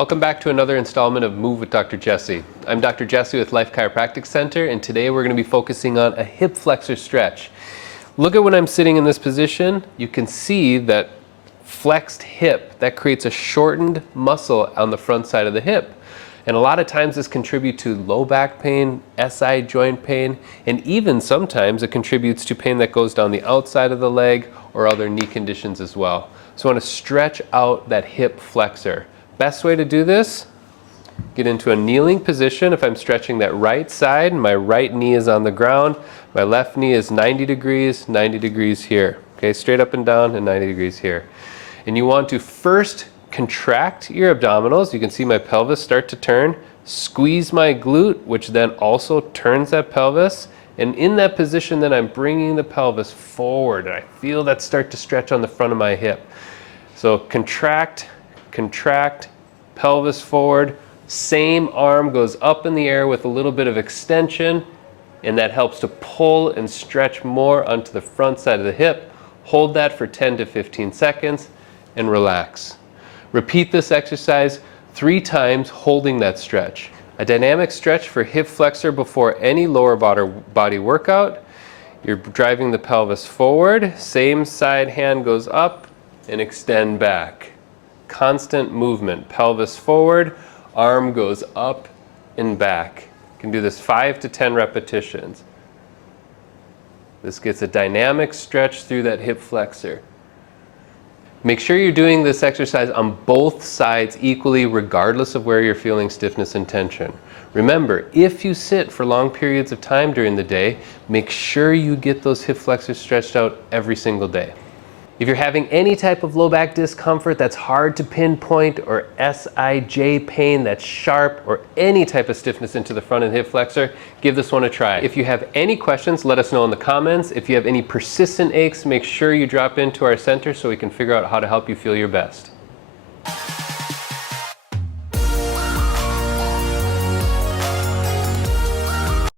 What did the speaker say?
Welcome back to another installment of Move with Dr. Jesse. I'm Dr. Jesse with Life Chiropractic Centre, and today we're going to be focusing on a hip flexor stretch. Look at when I'm sitting in this position. You can see that flexed hip, that creates a shortened muscle on the front side of the hip. And a lot of times this contributes to low back pain, SI joint pain, and even sometimes it contributes to pain that goes down the outside of the leg or other knee conditions as well. So I want to stretch out that hip flexor. Best way to do this, get into a kneeling position. If I'm stretching that right side, my right knee is on the ground, my left knee is 90 degrees here. Okay, straight up and down and 90 degrees here. And you want to first contract your abdominals. You can see my pelvis start to turn. Squeeze my glute, which then also turns that pelvis. And in that position, then I'm bringing the pelvis forward. And I feel that start to stretch on the front of my hip. So contract, contract, pelvis forward. Same arm goes up in the air with a little bit of extension. And that helps to pull and stretch more onto the front side of the hip. Hold that for 10 to 15 seconds and relax. Repeat this exercise 3 times, holding that stretch. A dynamic stretch for hip flexor before any lower body workout. You're driving the pelvis forward, same side hand goes up and extend back. Constant movement, pelvis forward, arm goes up and back. You can do this 5 to 10 repetitions. This gets a dynamic stretch through that hip flexor. Make sure you're doing this exercise on both sides equally, regardless of where you're feeling stiffness and tension. Remember, if you sit for long periods of time during the day, make sure you get those hip flexors stretched out every single day. If you're having any type of low back discomfort that's hard to pinpoint, or SIJ pain that's sharp, or any type of stiffness into the front of the hip flexor, give this one a try. If you have any questions, let us know in the comments. If you have any persistent aches, make sure you drop into our center so we can figure out how to help you feel your best.